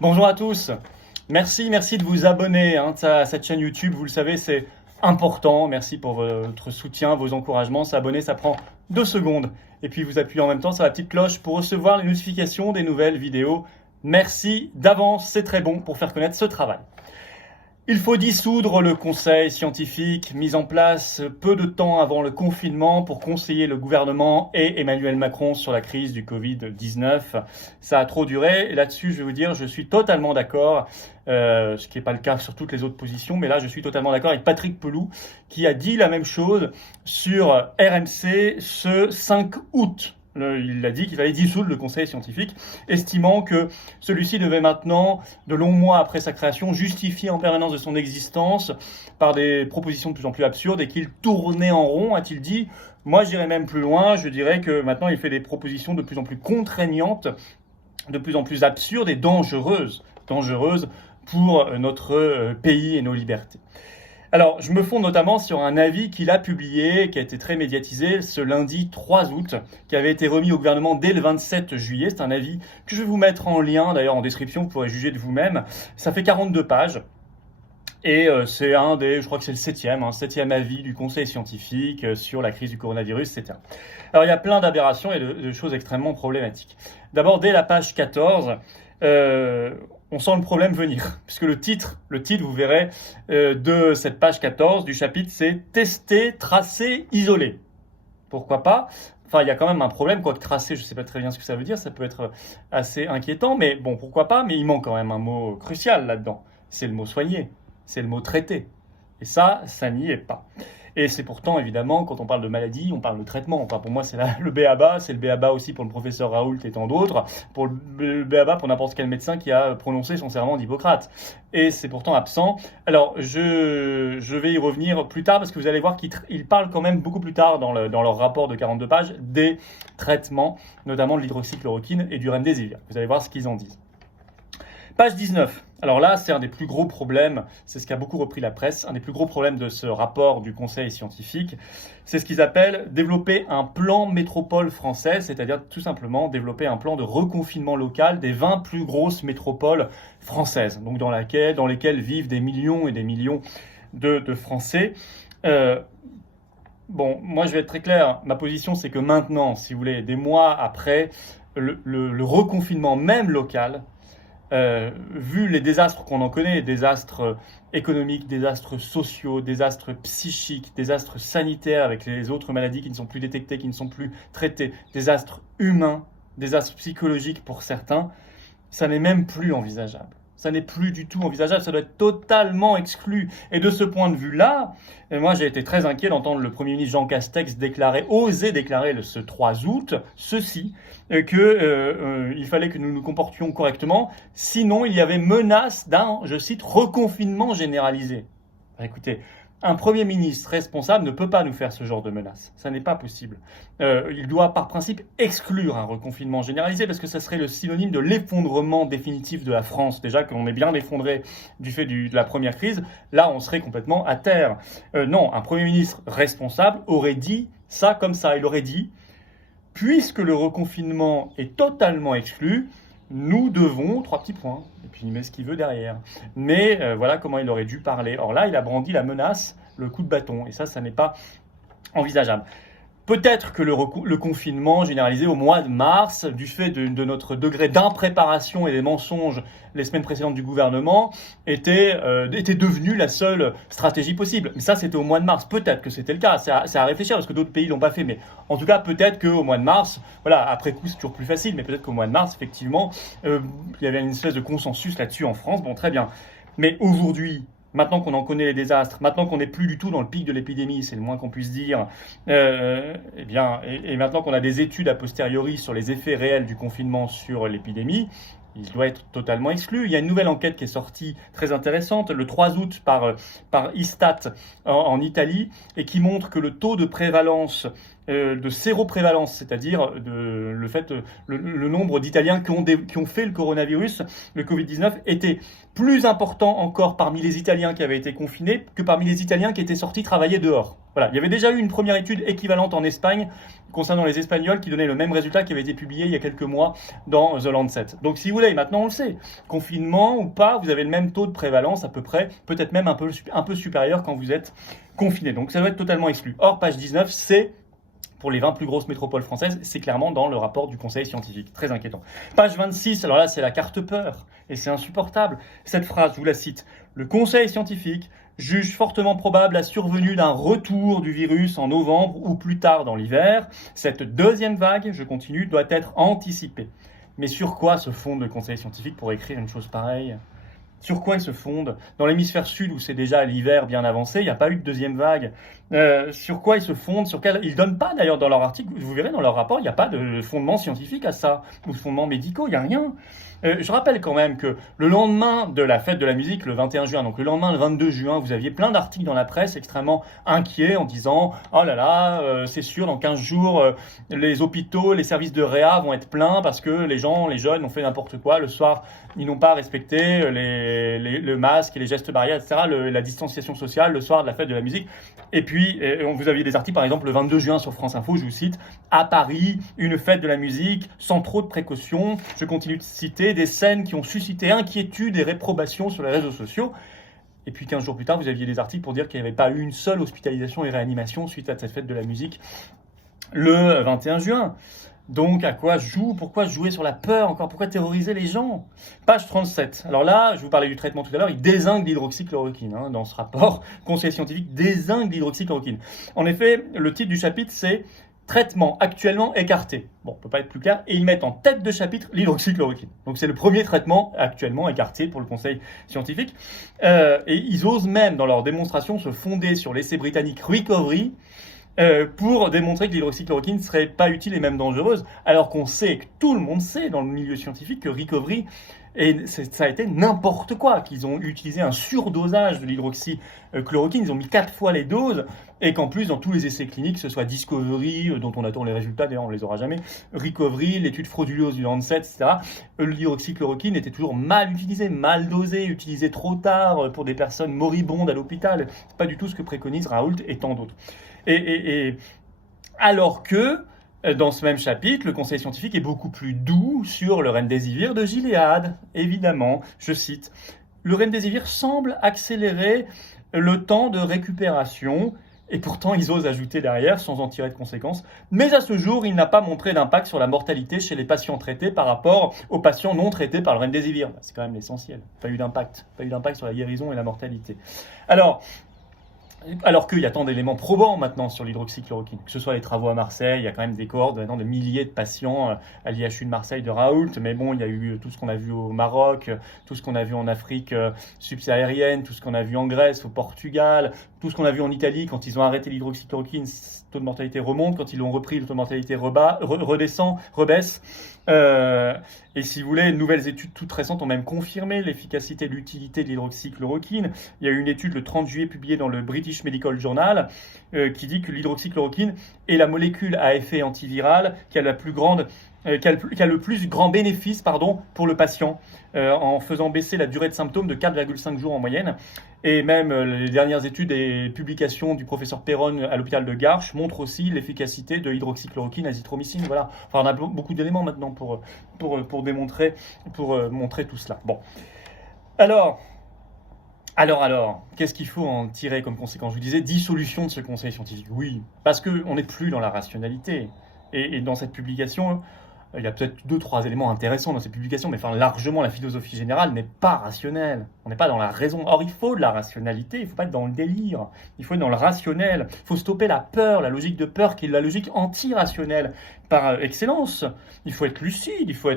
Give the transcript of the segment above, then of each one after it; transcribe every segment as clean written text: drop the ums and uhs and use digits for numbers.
Bonjour à tous. Merci de vous abonner à cette chaîne YouTube. Vous le savez, c'est important. Merci pour votre soutien, vos encouragements. S'abonner, ça prend 2 secondes. Et puis vous appuyez en même temps sur la petite cloche pour recevoir les notifications des nouvelles vidéos. Merci d'avance, c'est très bon pour faire connaître ce travail. Il faut dissoudre le conseil scientifique mis en place peu de temps avant le confinement pour conseiller le gouvernement et Emmanuel Macron sur la crise du Covid-19. Ça a trop duré et là-dessus, je vais vous dire, je suis totalement d'accord, ce qui n'est pas le cas sur toutes les autres positions, mais là, je suis totalement d'accord avec Patrick Pelloux qui a dit la même chose sur RMC ce 5 août. Il a dit qu'il fallait dissoudre le conseil scientifique, estimant que celui-ci devait maintenant, de longs mois après sa création, justifier en permanence de son existence par des propositions de plus en plus absurdes et qu'il tournait en rond, a-t-il dit. Moi, j'irais même plus loin, je dirais que maintenant il fait des propositions de plus en plus contraignantes, de plus en plus absurdes et dangereuses pour notre pays et nos libertés. Alors, je me fonde notamment sur un avis qu'il a publié, qui a été très médiatisé ce lundi 3 août, qui avait été remis au gouvernement dès le 27 juillet. C'est un avis que je vais vous mettre en lien, d'ailleurs en description, vous pourrez juger de vous-même. Ça fait 42 pages. Et c'est je crois que c'est le septième avis du Conseil scientifique sur la crise du coronavirus, etc. Alors, il y a plein d'aberrations et de choses extrêmement problématiques. D'abord, dès la page 14, on sent le problème venir, puisque le titre, vous verrez, de cette page 14 du chapitre, c'est « Tester, tracer, isoler ». Pourquoi pas ? Enfin, il y a quand même un problème, quoique tracer, je ne sais pas très bien ce que ça veut dire, ça peut être assez inquiétant, mais bon, pourquoi pas ? Mais il manque quand même un mot crucial là-dedans, c'est le mot « soigner », c'est le mot « traiter ». Et ça n'y est pas. Et c'est pourtant, évidemment, quand on parle de maladie, on parle de traitement. Enfin, pour moi, c'est le b.a.-ba, c'est le b.a.-ba aussi pour le professeur Raoult et tant d'autres, pour le b.a.-ba pour n'importe quel médecin qui a prononcé son serment d'Hippocrate. Et c'est pourtant absent. Alors, je vais y revenir plus tard, parce que vous allez voir qu'ils parlent quand même beaucoup plus tard dans leur rapport de 42 pages des traitements, notamment de l'hydroxychloroquine et du remdesivir. Vous allez voir ce qu'ils en disent. Page 19. Alors là, c'est un des plus gros problèmes, c'est ce qui a beaucoup repris la presse, un des plus gros problèmes de ce rapport du Conseil scientifique, c'est ce qu'ils appellent développer un plan métropole français, c'est-à-dire tout simplement développer un plan de reconfinement local des 20 plus grosses métropoles françaises, donc dans lesquelles vivent des millions et des millions de Français. Bon, moi je vais être très clair, ma position c'est que maintenant, si vous voulez, des mois après le reconfinement même local, vu les désastres qu'on en connaît, désastres économiques, désastres sociaux, désastres psychiques, désastres sanitaires avec les autres maladies qui ne sont plus détectées, qui ne sont plus traitées, désastres humains, désastres psychologiques pour certains, ça n'est même plus envisageable. Ça n'est plus du tout envisageable, ça doit être totalement exclu. Et de ce point de vue-là, moi j'ai été très inquiet d'entendre le Premier ministre Jean Castex oser déclarer ce 3 août, qu'il fallait que nous nous comportions correctement, sinon il y avait menace d'un, je cite, reconfinement généralisé. Écoutez, un Premier ministre responsable ne peut pas nous faire ce genre de menace. Ça n'est pas possible. Il doit, par principe, exclure un reconfinement généralisé parce que ça serait le synonyme de l'effondrement définitif de la France. Déjà qu'on est bien effondré du fait de la première crise, là, on serait complètement à terre. Non, un Premier ministre responsable aurait dit ça comme ça. Il aurait dit, puisque le reconfinement est totalement exclu, nous devons, 3 petits points, et puis il met ce qu'il veut derrière. Mais voilà comment il aurait dû parler. Or là, il a brandi la menace, le coup de bâton, et ça n'est pas envisageable. Peut-être que le confinement généralisé au mois de mars, du fait de notre degré d'impréparation et des mensonges les semaines précédentes du gouvernement, était devenu la seule stratégie possible. Mais ça, c'était au mois de mars. Peut-être que c'était le cas. C'est à réfléchir parce que d'autres pays l'ont pas fait. Mais en tout cas, peut-être qu'au mois de mars, voilà, après coup, c'est toujours plus facile, mais peut-être qu'au mois de mars, effectivement, il y avait une espèce de consensus là-dessus en France. Bon, très bien. Mais aujourd'hui, maintenant qu'on en connaît les désastres, maintenant qu'on n'est plus du tout dans le pic de l'épidémie, c'est le moins qu'on puisse dire, et maintenant qu'on a des études a posteriori sur les effets réels du confinement sur l'épidémie, il doit être totalement exclu. Il y a une nouvelle enquête qui est sortie très intéressante le 3 août par Istat en Italie et qui montre que le taux de prévalence de séroprévalence, c'est-à-dire le nombre d'Italiens qui ont fait le coronavirus, le Covid-19, était plus important encore parmi les Italiens qui avaient été confinés que parmi les Italiens qui étaient sortis travailler dehors. Voilà. Il y avait déjà eu une première étude équivalente en Espagne concernant les Espagnols qui donnait le même résultat qui avait été publié il y a quelques mois dans The Lancet. Donc si vous voulez, maintenant on le sait, confinement ou pas, vous avez le même taux de prévalence à peu près, peut-être même un peu supérieur quand vous êtes confiné. Donc ça doit être totalement exclu. Or, page 19, c'est pour les 20 plus grosses métropoles françaises, c'est clairement dans le rapport du conseil scientifique. Très inquiétant. Page 26, alors là, c'est la carte peur. Et c'est insupportable. Cette phrase, je vous la cite. Le conseil scientifique juge fortement probable la survenue d'un retour du virus en novembre ou plus tard dans l'hiver. Cette deuxième vague, je continue, doit être anticipée. Mais sur quoi se fonde le conseil scientifique pour écrire une chose pareille ? Sur quoi ils se fondent ? Dans l'hémisphère sud, où c'est déjà l'hiver bien avancé, il n'y a pas eu de deuxième vague. Sur quoi ils se fondent ? Ils ne donnent pas d'ailleurs dans leur article, vous verrez dans leur rapport, il n'y a pas de fondement scientifique à ça, ou de fondement médicaux, il n'y a rien. Je rappelle quand même que le lendemain de la fête de la musique, le 21 juin, donc le lendemain, le 22 juin, vous aviez plein d'articles dans la presse extrêmement inquiets en disant « Oh là là, c'est sûr, dans 15 jours, les hôpitaux, les services de réa vont être pleins parce que les jeunes ont fait n'importe quoi. Le soir, ils n'ont pas respecté le masque et les gestes barrières, etc., la distanciation sociale le soir de la fête de la musique. » Et puis, vous aviez des articles, par exemple, le 22 juin sur France Info, je vous cite, « À Paris, une fête de la musique sans trop de précautions. » Je continue de citer des scènes qui ont suscité inquiétude et réprobation sur les réseaux sociaux. Et puis 15 jours plus tard, vous aviez des articles pour dire qu'il n'y avait pas eu une seule hospitalisation et réanimation suite à cette fête de la musique le 21 juin. Donc, à quoi pourquoi jouer sur la peur encore? Pourquoi terroriser les gens? Page 37. Alors là, je vous parlais du traitement tout à l'heure, il dézingue l'hydroxychloroquine. Dans ce rapport, conseil scientifique dézingue l'hydroxychloroquine. En effet, le titre du chapitre, c'est traitement actuellement écarté. Bon, on ne peut pas être plus clair. Et ils mettent en tête de chapitre l'hydroxychloroquine. Donc c'est le premier traitement actuellement écarté pour le conseil scientifique. Et ils osent même, dans leur démonstration, se fonder sur l'essai britannique Recovery pour démontrer que l'hydroxychloroquine ne serait pas utile et même dangereuse, alors qu'on sait, que tout le monde sait dans le milieu scientifique que Recovery, ça a été n'importe quoi, qu'ils ont utilisé un surdosage de l'hydroxychloroquine, ils ont mis 4 fois les doses, et qu'en plus, dans tous les essais cliniques, que ce soit Discovery, dont on attend les résultats, d'ailleurs on ne les aura jamais, Recovery, l'étude frauduleuse du Lancet, etc., l'hydroxychloroquine était toujours mal utilisé, mal dosé, utilisé trop tard pour des personnes moribondes à l'hôpital. C'est pas du tout ce que préconise Raoult et tant d'autres. Alors que, dans ce même chapitre, le conseil scientifique est beaucoup plus doux sur le remdesivir de Gilead. Évidemment, je cite, « Le remdesivir semble accélérer le temps de récupération ». Et pourtant, ils osent ajouter derrière, sans en tirer de conséquences. Mais à ce jour, il n'a pas montré d'impact sur la mortalité chez les patients traités par rapport aux patients non traités par le remdesivir. C'est quand même l'essentiel. Pas eu d'impact sur la guérison et la mortalité. Alors qu'il y a tant d'éléments probants maintenant sur l'hydroxychloroquine, que ce soit les travaux à Marseille, il y a quand même des cohortes maintenant de milliers de patients à l'IHU de Marseille de Raoult, mais bon, il y a eu tout ce qu'on a vu au Maroc, tout ce qu'on a vu en Afrique subsaharienne, tout ce qu'on a vu en Grèce, au Portugal, tout ce qu'on a vu en Italie. Quand ils ont arrêté l'hydroxychloroquine, le taux de mortalité remonte, quand ils l'ont repris, le taux de mortalité rebaisse. Et si vous voulez, de nouvelles études toutes récentes ont même confirmé l'efficacité et l'utilité de l'hydroxychloroquine. Il y a eu une étude le 30 juillet publiée dans le British Medical Journal qui dit que l'hydroxychloroquine est la molécule à effet antiviral qui a le plus grand bénéfice pour le patient en faisant baisser la durée de symptômes de 4,5 jours en moyenne. Et même les dernières études et publications du professeur Perron à l'hôpital de Garches montrent aussi l'efficacité de l'hydroxychloroquine, azithromycine. Voilà. Enfin, on a beaucoup d'éléments maintenant pour montrer tout cela. Bon. Alors, qu'est-ce qu'il faut en tirer comme conséquence? Je vous disais, dissolution de ce conseil scientifique. Oui, parce qu'on n'est plus dans la rationalité. Et dans cette publication, il y a peut-être 2-3 éléments intéressants dans cette publication, mais largement, la philosophie générale n'est pas rationnelle. On n'est pas dans la raison. Or, il faut de la rationalité, il ne faut pas être dans le délire. Il faut être dans le rationnel. Il faut stopper la peur, la logique de peur qui est la logique anti-rationnelle par excellence. Il faut être lucide, il faut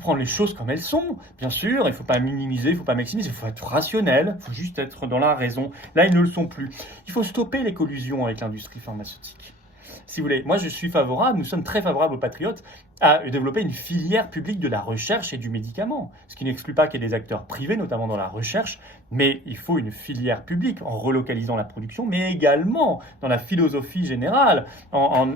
prendre les choses comme elles sont. Bien sûr, il ne faut pas minimiser, il ne faut pas maximiser, il faut être rationnel, il faut juste être dans la raison. Là, ils ne le sont plus. Il faut stopper les collusions avec l'industrie pharmaceutique. Si vous voulez, moi je suis favorable, nous sommes très favorables aux patriotes à développer une filière publique de la recherche et du médicament. Ce qui n'exclut pas qu'il y ait des acteurs privés, notamment dans la recherche, mais il faut une filière publique en relocalisant la production, mais également dans la philosophie générale, en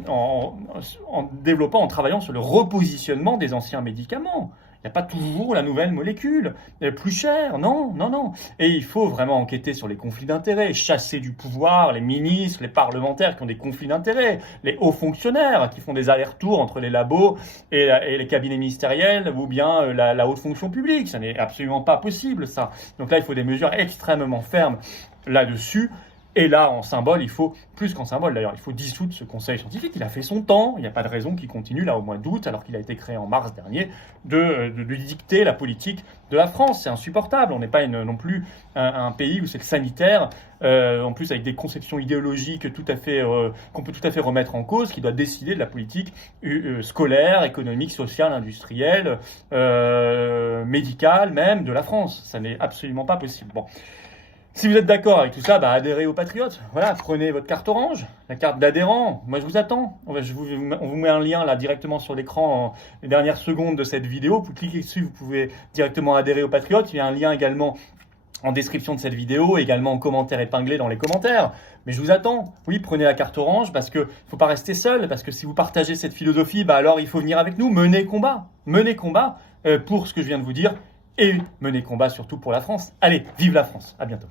développant, en travaillant sur le repositionnement des anciens médicaments. Il n'y a pas toujours la nouvelle molécule, plus chère, non, non, non. Et il faut vraiment enquêter sur les conflits d'intérêts, chasser du pouvoir les ministres, les parlementaires qui ont des conflits d'intérêts, les hauts fonctionnaires qui font des allers-retours entre les labos et les cabinets ministériels ou bien la haute fonction publique. Ça n'est absolument pas possible, ça. Donc là, il faut des mesures extrêmement fermes là-dessus. Et là, en symbole, il faut, plus qu'en symbole d'ailleurs, il faut dissoudre ce conseil scientifique. Il a fait son temps, il n'y a pas de raison qu'il continue là au mois d'août, alors qu'il a été créé en mars dernier, de dicter la politique de la France. C'est insupportable, on n'est pas non plus un pays où c'est le sanitaire, en plus avec des conceptions idéologiques tout à fait, qu'on peut tout à fait remettre en cause, qui doit décider de la politique scolaire, économique, sociale, industrielle, médicale même de la France. Ça n'est absolument pas possible. Bon. Si vous êtes d'accord avec tout ça, adhérez aux Patriotes. Voilà, prenez votre carte orange, la carte d'adhérent. Moi, je vous attends. On vous met un lien là directement sur l'écran en les dernières secondes de cette vidéo. Vous cliquez dessus, vous pouvez directement adhérer aux Patriotes. Il y a un lien également en description de cette vidéo, également en commentaire épinglé dans les commentaires. Mais je vous attends. Oui, prenez la carte orange parce que faut pas rester seul. Parce que si vous partagez cette philosophie, alors il faut venir avec nous, mener combat pour ce que je viens de vous dire et mener combat surtout pour la France. Allez, vive la France. À bientôt.